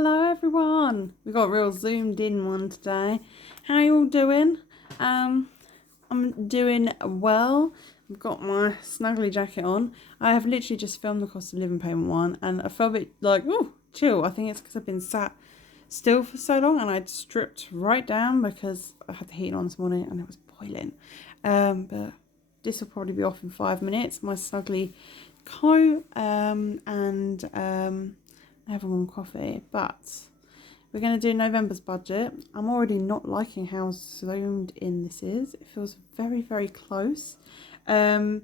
Hello everyone. We got a real zoomed in one today. How you all doing? I'm doing well. I've got my snuggly jacket on. I have literally just filmed the cost of living payment one and I felt a bit like, oh, chill. I think it's because I've been sat still for so long and I'd stripped right down because I had the heating on this morning and it was boiling. But this will probably be off in 5 minutes. My snuggly coat and I have a warm coffee, but we're going to do November's budget. I'm already not liking how zoomed in this is. It feels very, very close. But,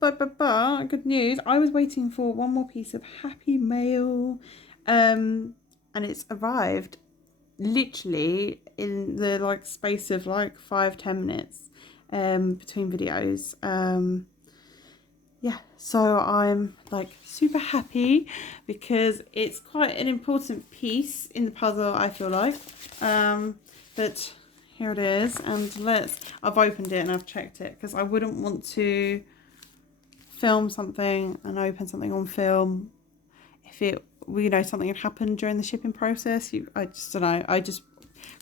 good news. I was waiting for one more piece of Happy Mail, and it's arrived literally in the space of 5-10 minutes between videos. Yeah, so I'm super happy because it's quite an important piece in the puzzle, I feel like. But here it is, and I've opened it and I've checked it because I wouldn't want to film something and open something on film if something had happened during the shipping process. I just don't know. I just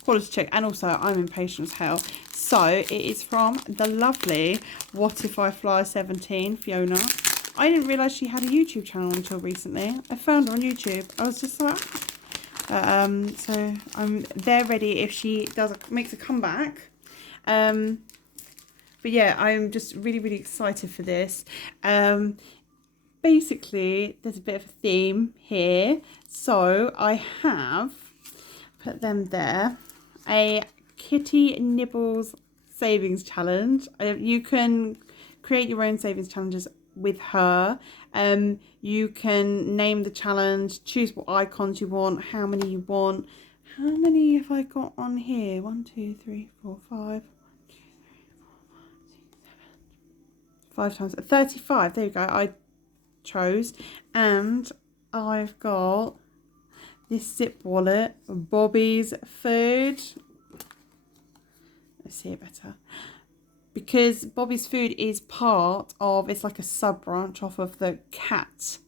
quality check, and also I'm impatient as hell. So it is from the lovely What If I Fly 17, Fiona. I didn't realise she had a YouTube channel until recently. I found her on YouTube. I was just like, so I'm there ready if she makes a comeback. But yeah, I'm just really, really excited for this. Basically, there's a bit of a theme here. So I have put them there. A Kitty Nibbles savings challenge. You can create your own savings challenges with her. You can name the challenge, choose what icons you want, how many you want. How many have I got on here? 1, 2, 3, 4, 5. 5 times 35. There you go. I chose, and I've got this zip wallet, Bobby's Food. Let's see it better. Because Bobby's Food is part of, it's like a sub branch off of the Cat's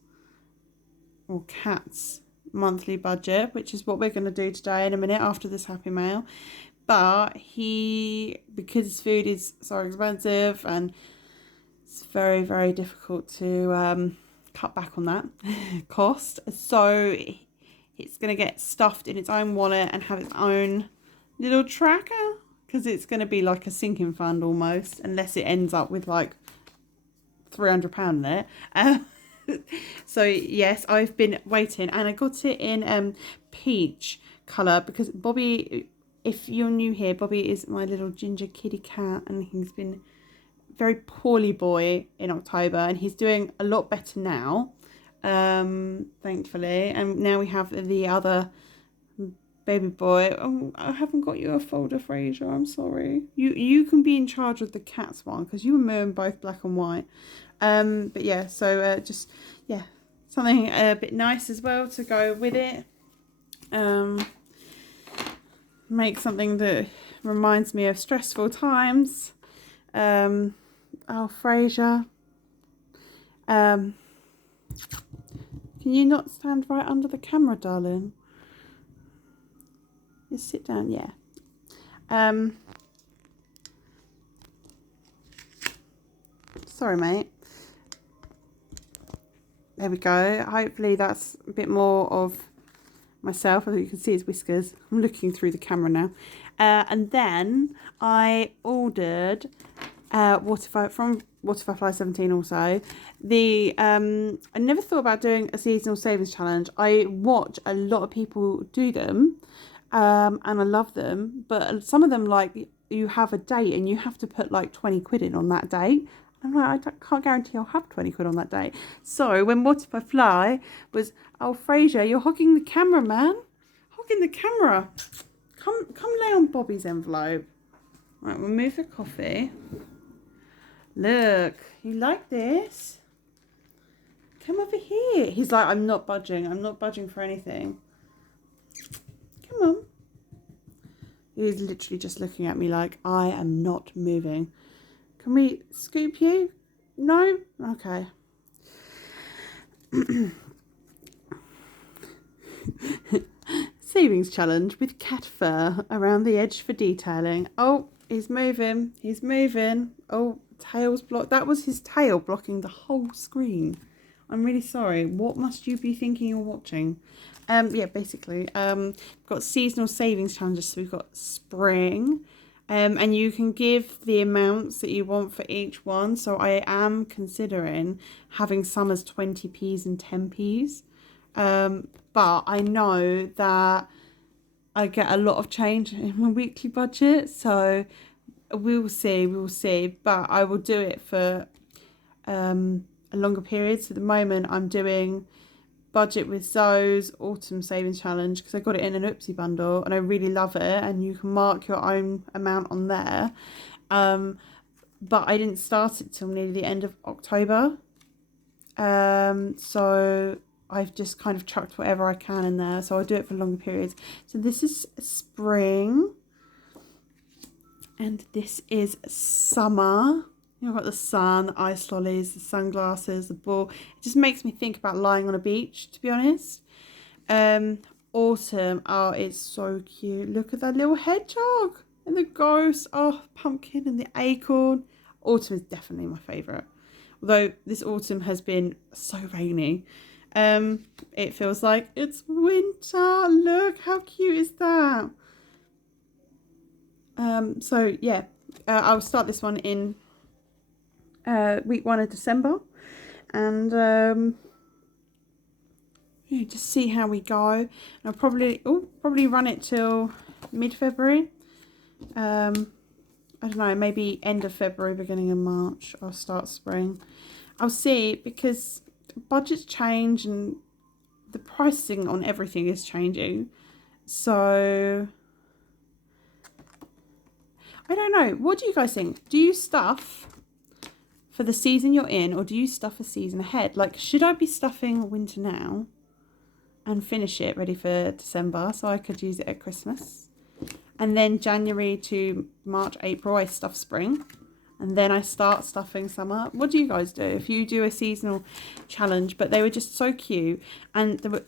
monthly budget, which is what we're going to do today in a minute after this Happy Mail. But because his food is so expensive and it's very, very difficult to cut back on that cost. So it's going to get stuffed in its own wallet and have its own little tracker, because it's going to be like a sinking fund almost, unless it ends up with £300 there. So yes, I've been waiting, and I got it in peach colour because Bobby, if you're new here, Bobby is my little ginger kitty cat, and he's been very poorly boy in October, and he's doing a lot better now, thankfully. And now we have the other baby boy. Oh, I haven't got you a folder, Fraser. I'm sorry. You can be in charge of the cats one because you and me are both black and white. But yeah, so something a bit nice as well to go with it. Make something that reminds me of stressful times. Oh, Fraser. Can you not stand right under the camera, darling? Just sit down, yeah. Sorry, mate. There we go. Hopefully that's a bit more of myself. As you can see his whiskers. I'm looking through the camera now. And then I ordered What If I Fly 17 also. I never thought about doing a seasonal savings challenge. I watch a lot of people do them. And I love them, but some of them, you have a date and you have to put 20 quid in on that date. I'm like, can't guarantee I'll have 20 quid on that date. So when What If I Fly was, oh, Fraser, you're hogging the camera, man. Hogging the camera. Come lay on Bobby's envelope. Right, we'll move the coffee. Look, you like this? Come over here. He's like, I'm not budging. I'm not budging for anything. Come on. He's literally just looking at me like I am not moving. Can we scoop you? No? Okay. savings challenge with cat fur around the edge for detailing. Oh, he's moving. He's moving. Oh, tail's blocked. That was his tail blocking the whole screen. I'm really sorry. What must you be thinking you're watching? Yeah, basically, we've got seasonal savings challenges. So we've got spring, and you can give the amounts that you want for each one. So I am considering having some as 20p's and 10p's. But I know that I get a lot of change in my weekly budget, so we'll see. But I will do it for a longer period. So at the moment, I'm doing budget with Zoe's autumn savings challenge because I got it in an Oopsie bundle and I really love it, and you can mark your own amount on there. But I didn't start it till nearly the end of October. So I've just kind of chucked whatever I can in there. So I'll do it for longer periods. So this is spring. And this is summer. I've got the sun, the ice lollies, the sunglasses, the ball. It just makes me think about lying on a beach, to be honest. Autumn. Oh, it's so cute. Look at that little hedgehog and the ghost. Oh, pumpkin and the acorn. Autumn is definitely my favourite. Although this autumn has been so rainy. It feels like it's winter. Look, how cute is that? So yeah, I'll start this one in week 1 of December, and yeah, just see how we go. And I'll probably run it till mid-February. I don't know, maybe end of February, beginning of March. I'll start spring. I'll see, because budgets change and the pricing on everything is changing. So I don't know. What do you guys think? Do you stuff for the season you're in, or do you stuff a season ahead? Like, should I be stuffing winter now and finish it ready for December so I could use it at Christmas? And then January to March, April, I stuff spring. And then I start stuffing summer. What do you guys do if you do a seasonal challenge? But they were just so cute, and they were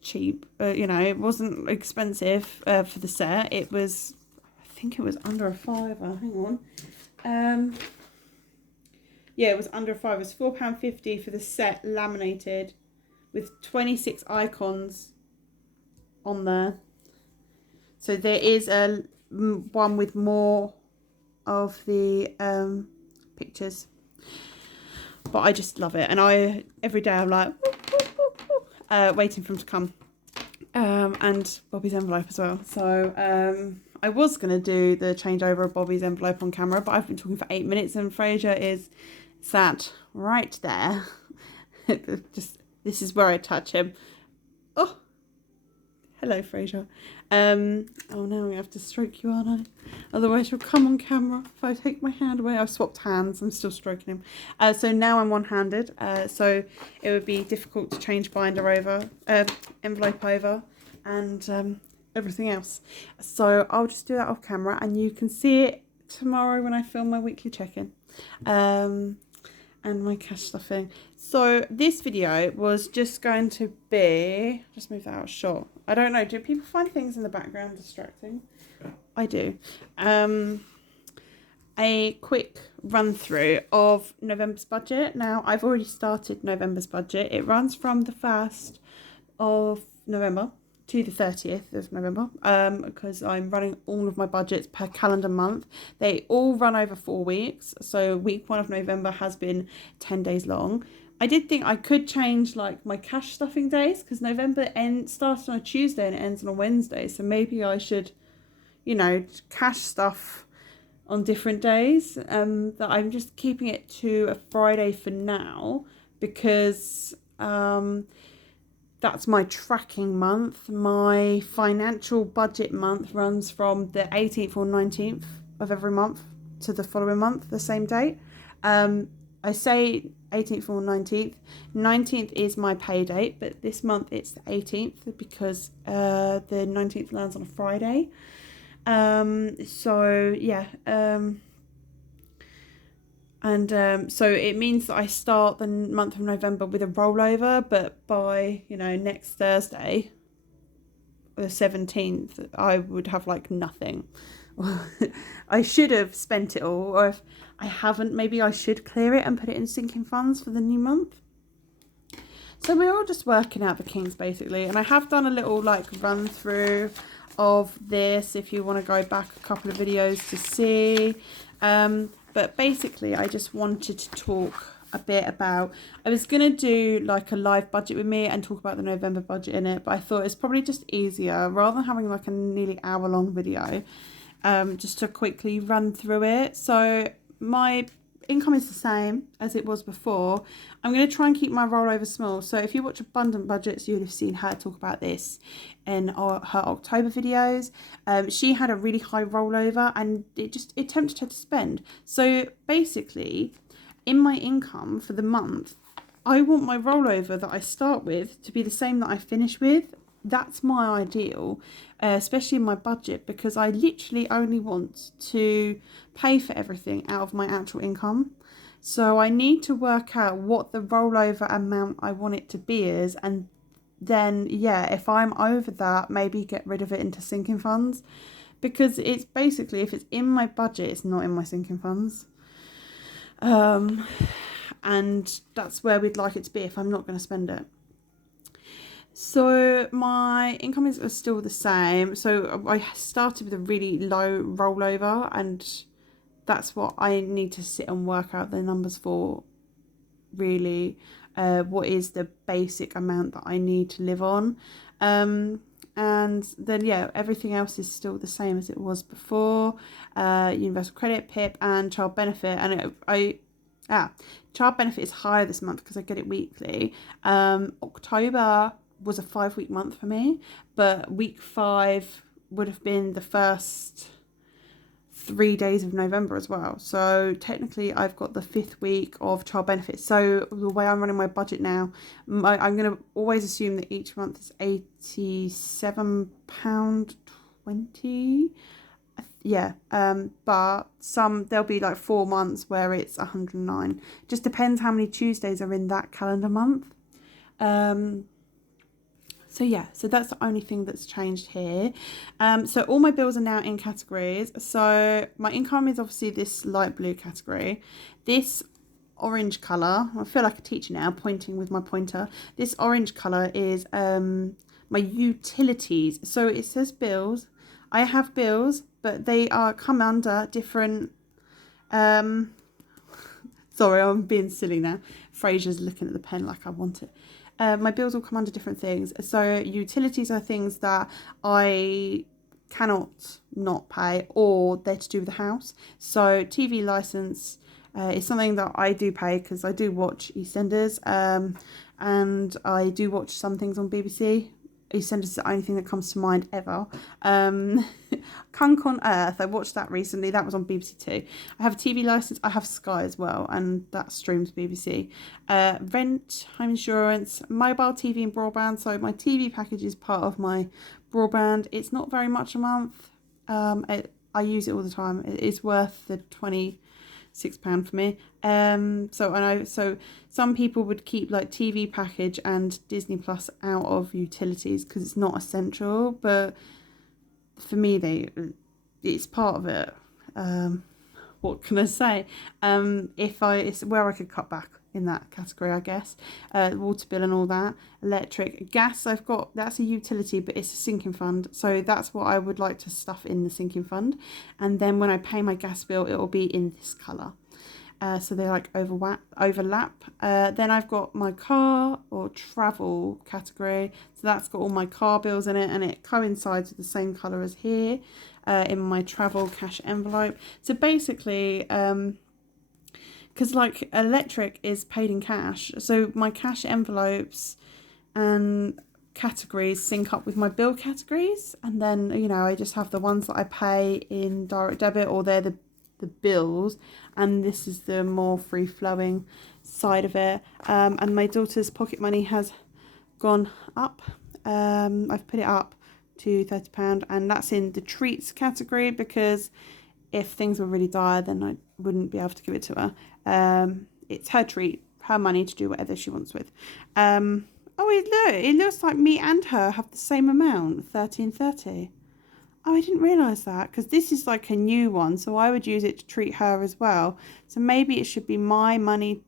cheap. You know, it wasn't expensive for the set. It was, I think it was under a £5. Hang on. Yeah, it was under a £5. It was £4.50 for the set, laminated, with 26 icons on there. So there is a one with more of the pictures, but I just love it, and I every day I'm like waiting for them to come, and Bobby's envelope as well. So I was going to do the changeover of Bobby's envelope on camera, but I've been talking for 8 minutes and Fraser is sat right there. Just, this is where I touch him. Oh, hello, Fraser. Oh, now I'm going to have to stroke you, aren't I? Otherwise you'll come on camera if I take my hand away. I've swapped hands. I'm still stroking him. So now I'm one-handed. So it would be difficult to change binder over, envelope over, and everything else. So I'll just do that off camera, and you can see it tomorrow when I film my weekly check-in. And my cash stuffing. So this video was just going to be, just move that out of shot. I don't know, do people find things in the background distracting? I do. A quick run through of November's budget. Now, I've already started November's budget. It runs from the 1st of November to the 30th of November, because I'm running all of my budgets per calendar month. They all run over 4 weeks, so week 1 of November has been 10 days long. I did think I could change like my cash stuffing days, because November starts on a Tuesday and it ends on a Wednesday, so maybe I should, you know, cash stuff on different days. That I'm just keeping it to a Friday for now, because that's my tracking month. My financial budget month runs from the 18th or 19th of every month to the following month, the same date. I say 18th or 19th. 19th is my pay date, but this month it's the 18th because the 19th lands on a Friday. So yeah. So it means that I start the month of November with a rollover, but by, you know, next Thursday, the 17th, I would have like nothing. I should have spent it all, or if I haven't, maybe I should clear it and put it in sinking funds for the new month. So we're all just working out the kinks basically, and I have done a little like run through of this if you want to go back a couple of videos to see. But basically I just wanted to talk a bit about, I was going to do like a live budget with me and talk about the November budget in it, but I thought it's probably just easier rather than having like a nearly hour-long video, just to quickly run through it. So my income is the same as it was before. I'm going to try and keep my rollover small. So if you watch Abundant Budgets, you'd have seen her talk about this in her October videos. She had a really high rollover and it tempted her to spend. So basically, in my income for the month, I want my rollover that I start with to be the same that I finish with. That's my ideal, especially in my budget, because I literally only want to pay for everything out of my actual income. So I need to work out what the rollover amount I want it to be is, and then yeah, if I'm over that, maybe get rid of it into sinking funds, because it's basically, if it's in my budget, it's not in my sinking funds. And that's where we'd like it to be if I'm not going to spend it. So my income is still the same. So I started with a really low rollover, and that's what I need to sit and work out the numbers for, really. What is the basic amount that I need to live on? And then yeah, everything else is still the same as it was before. Universal credit, PIP, and child benefit. And child benefit is higher this month because I get it weekly. October was a 5-week month for me, but week 5 would have been the first 3 days of November as well. So technically I've got the 5th week of child benefits. So the way I'm running my budget now, I'm going to always assume that each month is £87.20. Yeah, but there'll be like 4 months where it's 109. Just depends how many Tuesdays are in that calendar month. So yeah, so that's the only thing that's changed here. So all my bills are now in categories. So my income is obviously this light blue category. This orange colour, I feel like a teacher now pointing with my pointer. This orange colour is my utilities. So it says bills. I have bills, but they come under different. Sorry, I'm being silly now. Fraser's looking at the pen like I want it. My bills will come under different things. So utilities are things that I cannot not pay, or they're to do with the house. So TV license is something that I do pay because I do watch EastEnders, and I do watch some things on BBC. EastEnders is the only thing that comes to mind ever. Kunk on Earth, I watched that recently. That was on BBC Two. I have a TV licence. I have Sky as well, and that streams BBC. Rent, home insurance, mobile TV and broadband. So my TV package is part of my broadband. It's not very much a month. I use it all the time. It is worth the £26 for me. So I know, so some people would keep like TV package and Disney Plus out of utilities because it's not essential, but for me it's part of it. What can I say? It's where I could cut back in that category, I guess. Water bill and all that, electric, gas. That's a utility, but it's a sinking fund, so that's what I would like to stuff in the sinking fund. And then when I pay my gas bill, it will be in this colour. So they like overlap. Then I've got my car or travel category. So that's got all my car bills in it, and it coincides with the same colour as here in my travel cash envelope. So basically, because like electric is paid in cash, so my cash envelopes and categories sync up with my bill categories, and then I just have the ones that I pay in direct debit, or they're the bills, and this is the more free-flowing side of it. And my daughter's pocket money has gone up. I've put it up to £30, and that's in the treats category, because if things were really dire, then I wouldn't be able to give it to her. It's her treat, her money to do whatever she wants with. it looks like me and her have the same amount, 13.30. Oh, I didn't realise that, because this is like a new one, so I would use it to treat her as well. So maybe it should be my money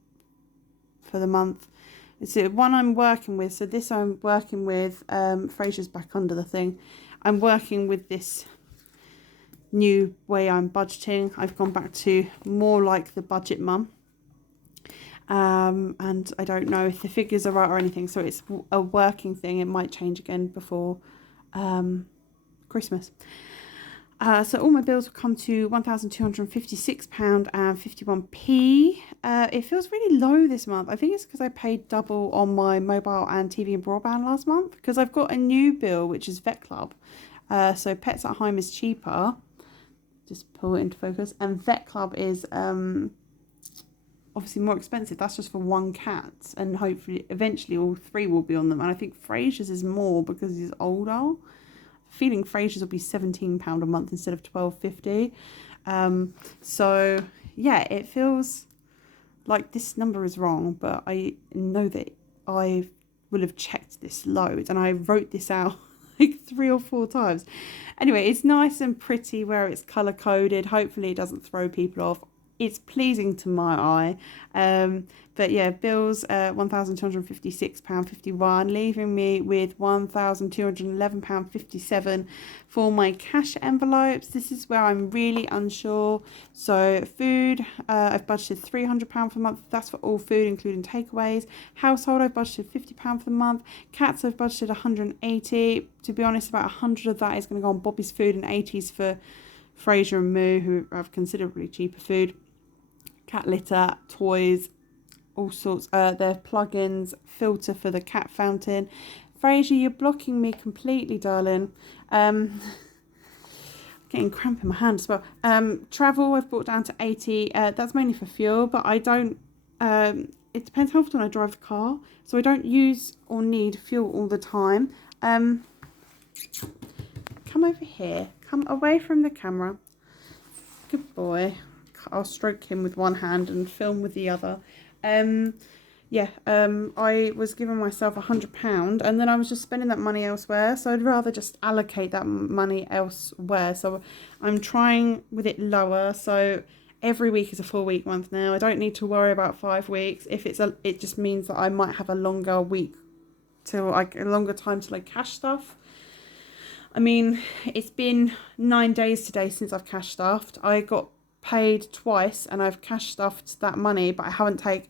for the month. It's the one I'm working with. So this I'm working with, Fraser's back under the thing. I'm working with this new way I'm budgeting. I've gone back to more like the budget mum. And I don't know if the figures are right or anything, so it's a working thing. It might change again before Christmas. So all my bills will come to £1,256.51. It feels really low this month. I think it's because I paid double on my mobile and TV and broadband last month, because I've got a new bill, which is Vet Club. So Pets at Home is cheaper. Just pull it into focus. And Vet Club is obviously more expensive. That's just for one cat, and hopefully eventually all three will be on them. And I think Fraser's is more because he's older. Feeling Fraser's will be £17 a month instead of £12.50. So yeah, it feels like this number is wrong, but I know that I will have checked this loads, and I wrote this out like 3 or 4 times. Anyway, it's nice and pretty where it's colour coded. Hopefully it doesn't throw people off. It's pleasing to my eye. But yeah, bills £1,256.51, leaving me with £1,211.57 for my cash envelopes. This is where I'm really unsure. So food, I've budgeted £300 for the month. That's for all food, including takeaways. Household, I've budgeted £50 for the month. Cats, I've budgeted £180. To be honest, about £100 of that is going to go on Bobby's food, and £80 for Fraser and Moo, who have considerably cheaper food. Cat litter, toys, all sorts. Their plugins, filter for the cat fountain. Fraser, you're blocking me completely, darling. Getting cramp in my hand as well. Travel, I've brought down to 80. That's mainly for fuel, but I don't. It depends how often I drive the car, so I don't use or need fuel all the time. Come over here. Come away from the camera. Good boy. I'll stroke him with one hand and film with the other. I was giving myself £100, and then I was just spending that money elsewhere, so I'd rather just allocate that money elsewhere. So I'm trying with it lower, so every week is a 4-week month now. I don't need to worry about 5 weeks. If it just means that I might have a longer week till like a longer time to like cash stuff. I mean, it's been 9 days today since I've cash stuffed. I got paid twice and I've cash stuffed that money, but I haven't taken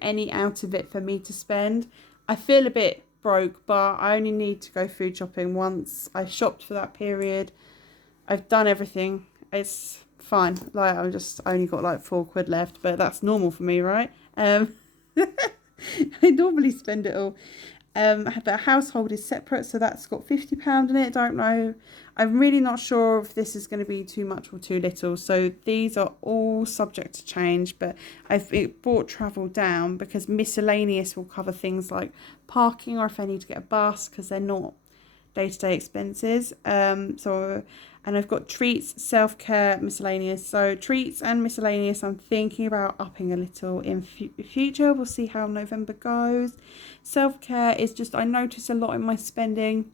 any out of it for me to spend. I feel a bit broke, but I only need to go food shopping once. I shopped for that period. I've done everything. It's fine. Like, I've just only got like £4 left, but that's normal for me, right? I normally spend it all. The household is separate, so that's got £50 in it. Don't know. I'm really not sure if this is going to be too much or too little. So these are all subject to change, but I've brought travel down because miscellaneous will cover things like parking, or if I need to get a bus, because they're not day-to-day expenses. And I've got treats, self-care, miscellaneous. So treats and miscellaneous, I'm thinking about upping a little in future. We'll see how November goes. Self-care is just, I notice a lot in my spending.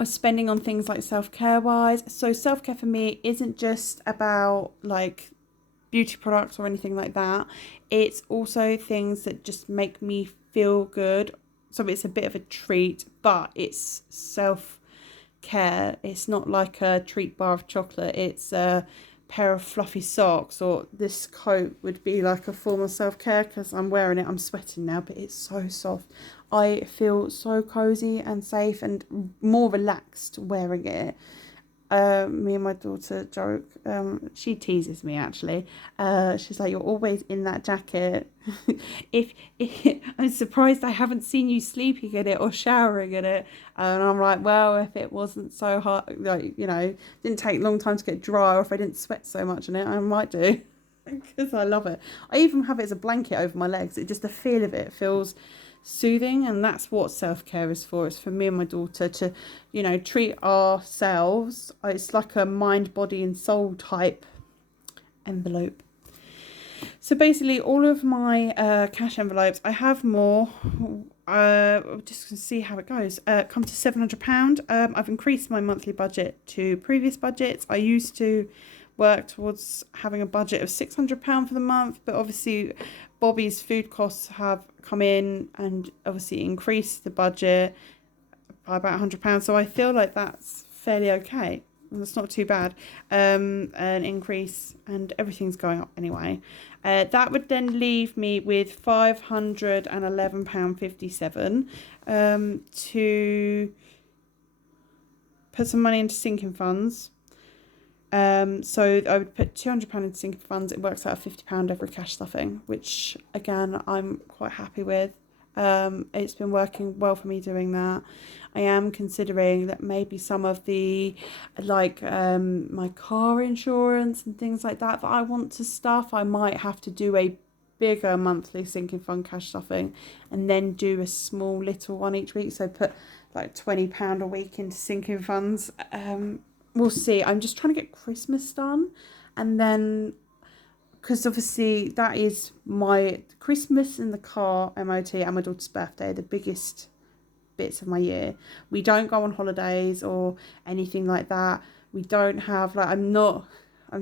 I'm spending on things like self-care wise. So self-care for me isn't just about like beauty products or anything like that. It's also things that just make me feel good. So it's a bit of a treat, but it's self-care. It's not like a treat bar of chocolate. It's a pair of fluffy socks, or this coat would be like a form of self-care because I'm wearing it. I'm sweating now, but it's so soft. I feel so cozy and safe and more relaxed wearing it. Me and my daughter joke. She teases me actually. She's like, "You're always in that jacket." if I'm surprised I haven't seen you sleeping in it or showering in it. And I'm like, well, if it wasn't so hot, like, you know, didn't take a long time to get dry, or if I didn't sweat so much in it, I might do, because I love it. I even have it as a blanket over my legs. It just, the feel of it feels soothing, and that's what self-care is for. It's for me and my daughter to, you know, treat ourselves. It's like a mind, body and soul type envelope. So basically, all of my cash envelopes, I have more. Just to see how it goes. Come to £700. I've increased my monthly budget to previous budgets. I used to work towards having a budget of £600 for the month, but obviously Bobby's food costs have come in and obviously increased the budget by about £100. So I feel like that's fairly okay. That's not too bad. An increase, and everything's going up anyway. That would then leave me with £511.57 to put some money into sinking funds. So I would put £200 into sinking funds. It works out at £50 every cash stuffing, which again I'm quite happy with. It's been working well for me doing that. I am considering that maybe some of the my car insurance and things like that I want to stuff, I might have to do a bigger monthly sinking fund cash stuffing and then do a small little one each week. So put like £20 a week into sinking funds. We'll see. I'm just trying to get Christmas done, and then because obviously that is my Christmas in the car MOT and my daughter's birthday, the biggest bits of my year. We don't go on holidays or anything like that. We don't have I'm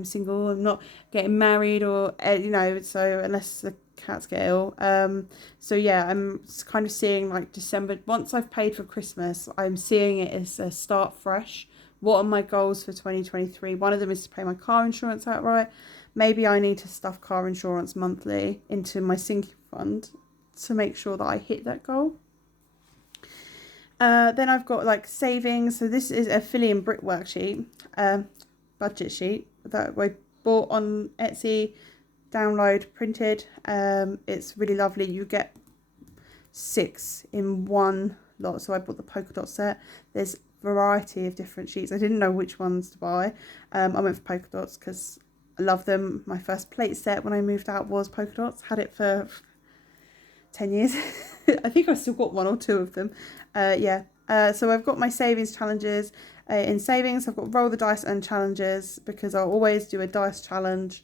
single, I'm not getting married or so unless the cats get ill. So yeah, I'm kind of seeing December, once I've paid for Christmas, I'm seeing it as a start fresh. What are my goals for 2023? One of them is to pay my car insurance outright. Maybe I need to stuff car insurance monthly into my sinking fund to make sure that I hit that goal. Then I've got savings. So this is a Philly and Brit worksheet, budget sheet that I bought on Etsy, download, printed. It's really lovely. You get 6 in one lot. So I bought the polka dot set. There's variety of different sheets. I didn't know which ones to buy. I went for polka dots because I love them. My first plate set when I moved out was polka dots. Had it for 10 years. I think I've still got 1 or 2 of them. So I've got my savings challenges. In savings, I've got roll the dice and challenges, because I'll always do a dice challenge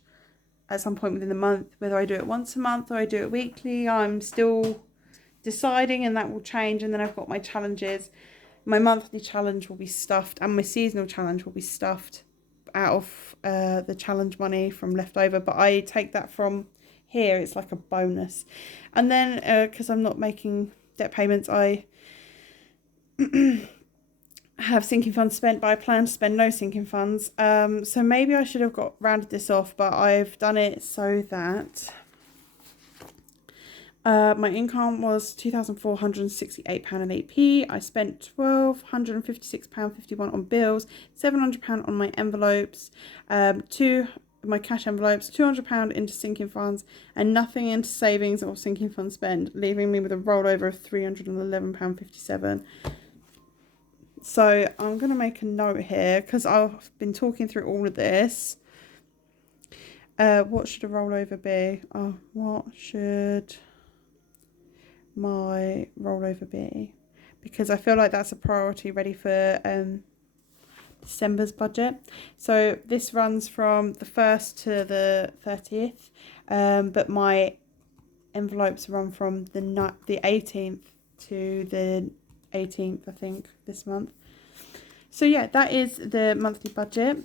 at some point within the month. Whether I do it once a month or I do it weekly, I'm still deciding, and that will change. And then I've got my challenges. My monthly challenge will be stuffed, and my seasonal challenge will be stuffed out of the challenge money from leftover, but I take that from here. It's like a bonus. And then because I'm not making debt payments, I have sinking funds spent, but I plan to spend no sinking funds. So maybe I should have rounded this off, but I've done it so that my income was £2,468.08. I spent £1,256.51 on bills, £700 on my envelopes, my cash envelopes, £200 into sinking funds, and nothing into savings or sinking fund spend, leaving me with a rollover of £311.57. So I'm going to make a note here, because I've been talking through all of this. What should a rollover be? What should my rollover be? Because I feel like that's a priority ready for December's budget. So this runs from the 1st to the 30th, but my envelopes run from the 18th to the 18th, I think, this month. So yeah, that is the monthly budget.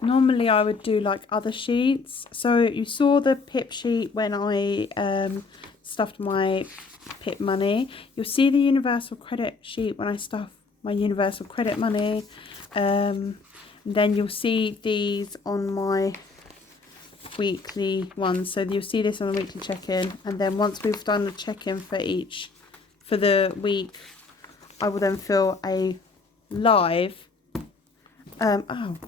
Normally I would do other sheets. So you saw the PIP sheet when I stuffed my PIP money. You'll see the universal credit sheet when I stuff my universal credit money. And then you'll see these on my weekly ones. So you'll see this on the weekly check-in. And then once we've done the check-in for the week, I will then fill a live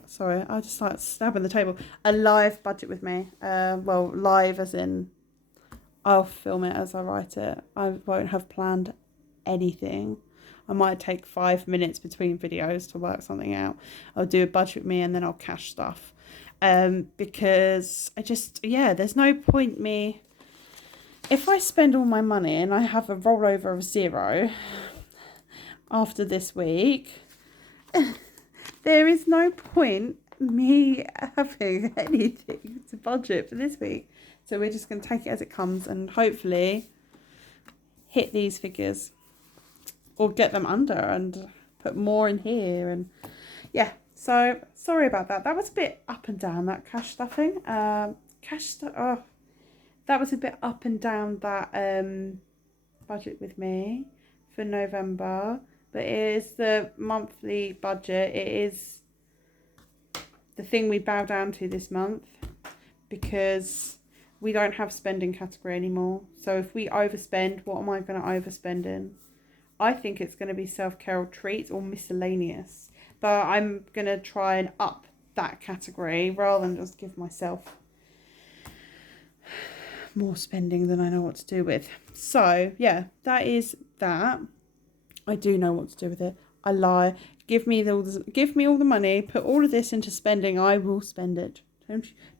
sorry, I just started stabbing the table. A live budget with me. Well, live as in I'll film it as I write it. I won't have planned anything. I might take 5 minutes between videos to work something out. I'll do a budget with me and then I'll cash stuff. Because there's no point me... If I spend all my money and I have a rollover of 0 after this week, there is no point me having anything to budget for this week. So we're just going to take it as it comes and hopefully hit these figures or get them under and put more in here. And yeah, so sorry about that. That was a bit up and down, that cash stuffing. That was a bit up and down, that budget with me for November. But it is the monthly budget. It is the thing we bow down to this month because we don't have spending category anymore. So if we overspend, what am I going to overspend in? I think it's going to be self-care or treats or miscellaneous. But I'm going to try and up that category rather than just give myself more spending than I know what to do with. So yeah, that is that. I do know what to do with it. I lie. Give me all the money. Put all of this into spending. I will spend it.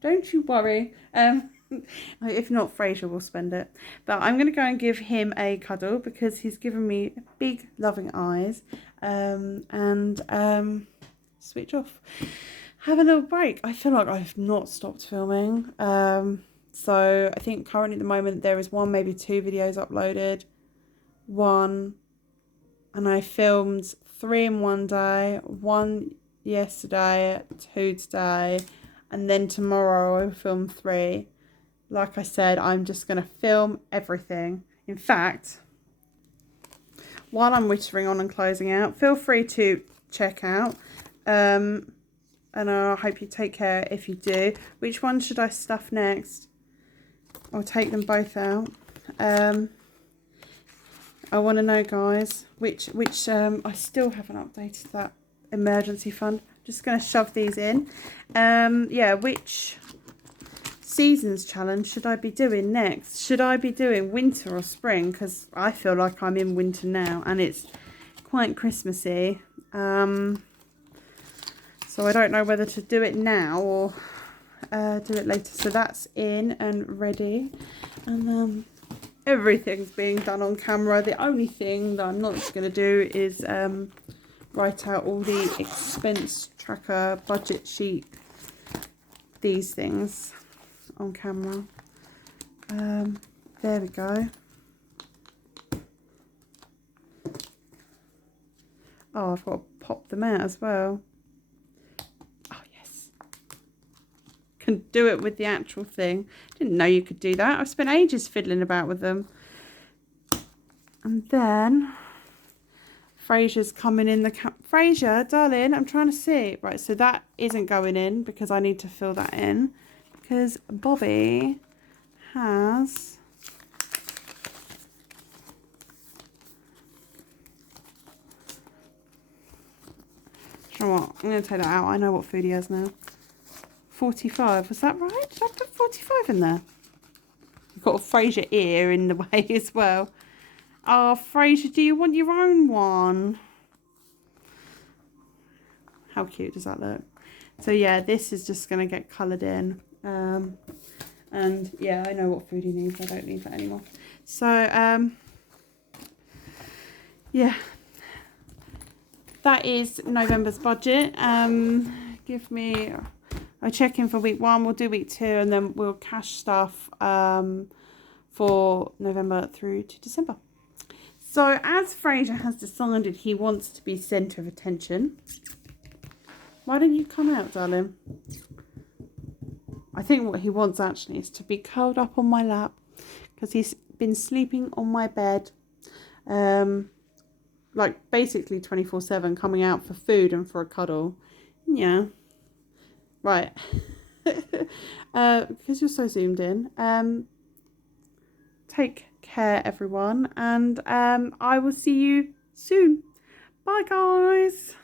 Don't you worry. If not, Fraser will spend it. But I'm going to go and give him a cuddle because he's given me big loving eyes. And switch off. Have a little break. I feel like I've not stopped filming. So I think currently at the moment there is one, maybe 2 videos uploaded. And I filmed 3 in one day, 1 yesterday, 2 today, and then tomorrow I will film 3. Like I said, I'm just going to film everything. In fact, while I'm whittering on and closing out, feel free to check out. And I hope you take care if you do. Which one should I stuff next? I'll take them both out. I want to know, guys, which I still haven't updated that emergency fund. Just going to shove these in. Yeah, which seasons challenge should I be doing next? Should I be doing winter or spring? Because I feel like I'm in winter now and it's quite Christmassy. So I don't know whether to do it now or do it later. So that's in and ready. And everything's being done on camera. The only thing that I'm not going to do is write out all the expense tracker, budget sheet, these things on camera. There we go. Oh, I've got to pop them out as well. Oh, yes. Can do it with the actual thing. Didn't know you could do that. I've spent ages fiddling about with them. And then Fraser's coming in the Fraser, darling, I'm trying to see. Right, so that isn't going in because I need to fill that in. Because Bobby has you know what? I'm going to take that out. I know what food he has now. 45. Was that right? Did I put 45 in there? You've got a Fraser ear in the way as well. Oh, Fraser, do you want your own one? How cute does that look? So, yeah, this is just going to get coloured in. And, yeah, I know what food he needs. I don't need that anymore. So, yeah. That is November's budget. Give me... I'll check in for week 1. We'll do week 2. And then we'll cash stuff for November through to December. So, as Fraser has decided he wants to be centre of attention, why don't you come out, darling? I think what he wants actually is to be curled up on my lap because he's been sleeping on my bed, like basically 24/7, coming out for food and for a cuddle. Yeah, right. Because you're so zoomed in. Take care, everyone, and I will see you soon. Bye, guys.